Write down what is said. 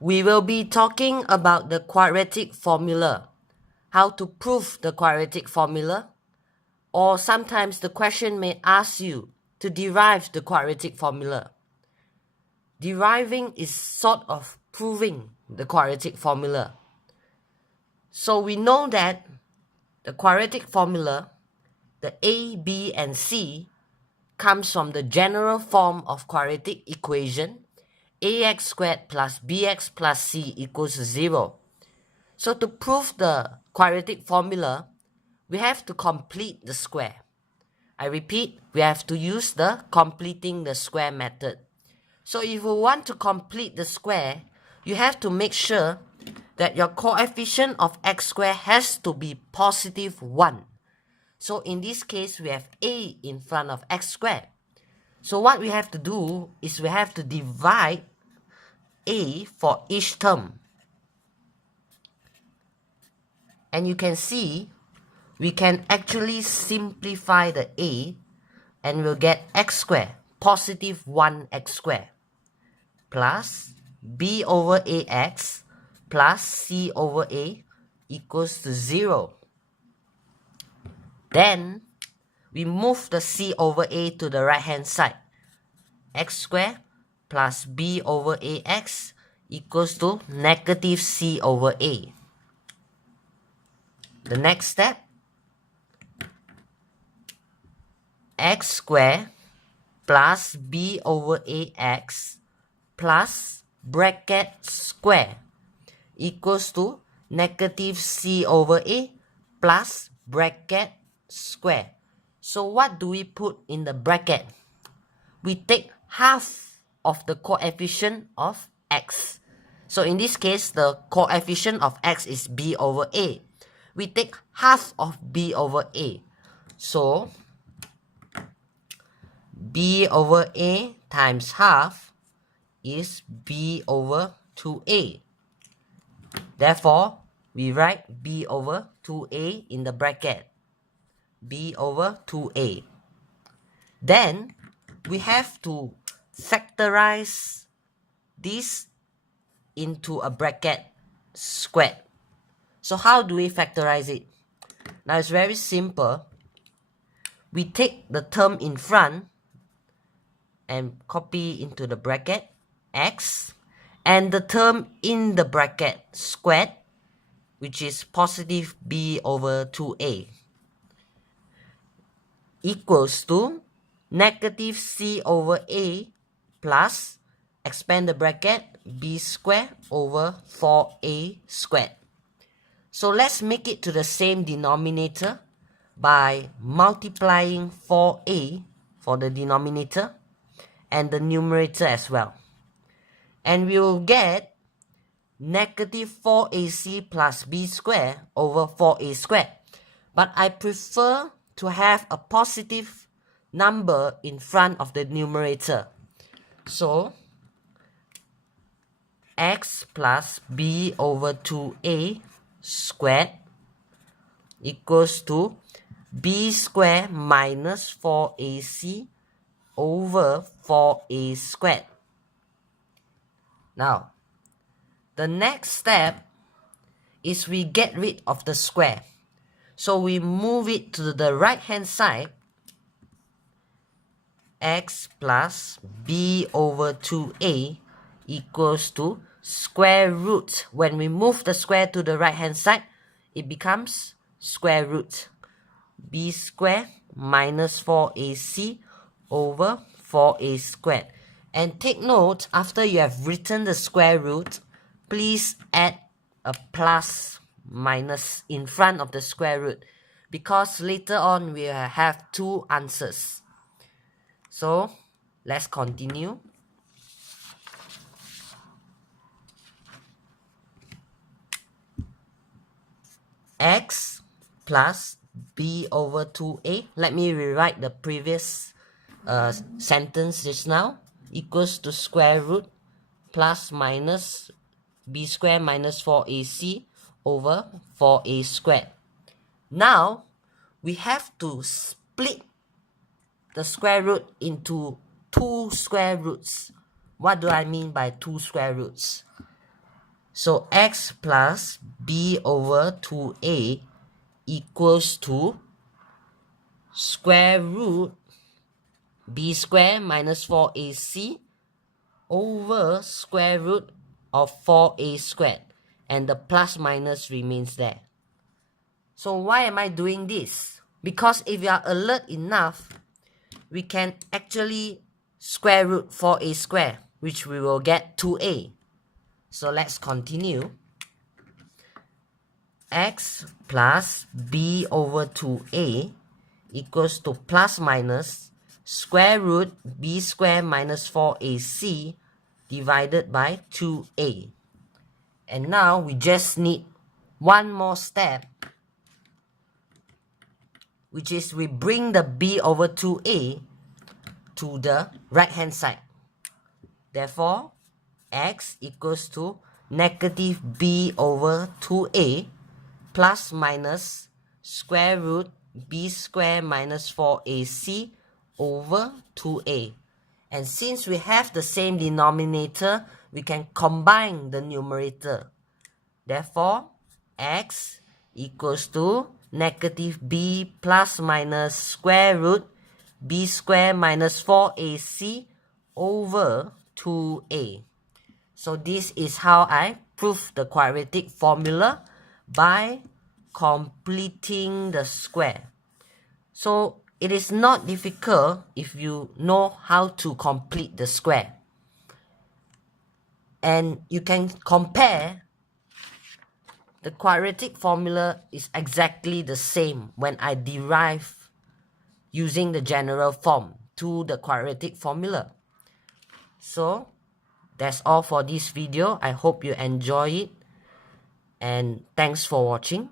We will be talking about the quadratic formula, how to prove the quadratic formula, or sometimes the question may ask you to derive the quadratic formula. Deriving is sort of proving the quadratic formula. So we know that the quadratic formula, the A, B, and C, comes from the general form of quadratic equation ax squared plus bx plus c equals 0. So to prove the quadratic formula, we have to complete the square. I repeat, we have to use the completing the square method. So if you want to complete the square, you have to make sure that your coefficient of x squared has to be positive 1. So in this case, we have a in front of x squared. So what we have to do is we have to divide a for each term. And you can see we can actually simplify the a and we'll get x squared, positive 1x squared, plus b over ax plus c over a equals to 0. Then we move the c over a to the right hand side. X squared plus b over ax equals to negative c over a. The next step, x squared plus b over ax plus bracket square equals to negative c over a plus bracket square. So what do we put in the bracket? We take half of the coefficient of x. So in this case, the coefficient of x is b over a. We take half of b over a. So b over a times half is b over 2a. Therefore, we write b over 2a in the bracket. b over 2a. Then, we have to factorize this into a bracket squared. So how do we factorize it? Now it's very simple. We take the term in front and copy into the bracket x, and the term in the bracket squared, which is positive b over 2a, equals to negative c over a plus, expand the bracket, b squared over 4a squared. So let's make it to the same denominator by multiplying 4a for the denominator and the numerator as well. And we will get negative 4ac plus b squared over 4a squared. But I prefer to have a positive number in front of the numerator. So x plus b over 2a squared equals to b squared minus 4ac over 4a squared. Now, the next step is we get rid of the square. So we move it to the right hand side. X plus b over 2a equals to square root. When we move the square to the right hand side, it becomes square root. b squared minus 4ac over 4a squared. And take note, after you have written the square root, please add a plus minus in front of the square root, because later on we have two answers. So let's continue. X plus b over 2a. Let me rewrite the previous sentence just now. Equals to square root plus minus b squared minus 4ac over 4a squared. Now, we have to split the square root into two square roots. What do I mean by two square roots? So x plus b over 2a equals to square root b squared minus 4ac over square root of 4a squared, and the plus minus remains there. So why am I doing this? Because if you are alert enough, we can actually square root 4a squared, which we will get 2a. So let's continue. X plus b over 2a equals to plus minus square root b squared minus 4ac divided by 2a. And now we just need one more step, which is we bring the b over 2a to the right hand side. Therefore, x equals to negative b over 2a plus minus square root b squared minus 4ac over 2a. And since we have the same denominator, we can combine the numerator. Therefore, x equals to negative b plus minus square root b squared minus 4ac over 2a. So this is how I prove the quadratic formula by completing the square. So it is not difficult if you know how to complete the square. And you can compare. The quadratic formula is exactly the same when I derive using the general form to the quadratic formula. So that's all for this video. I hope you enjoy it, and thanks for watching.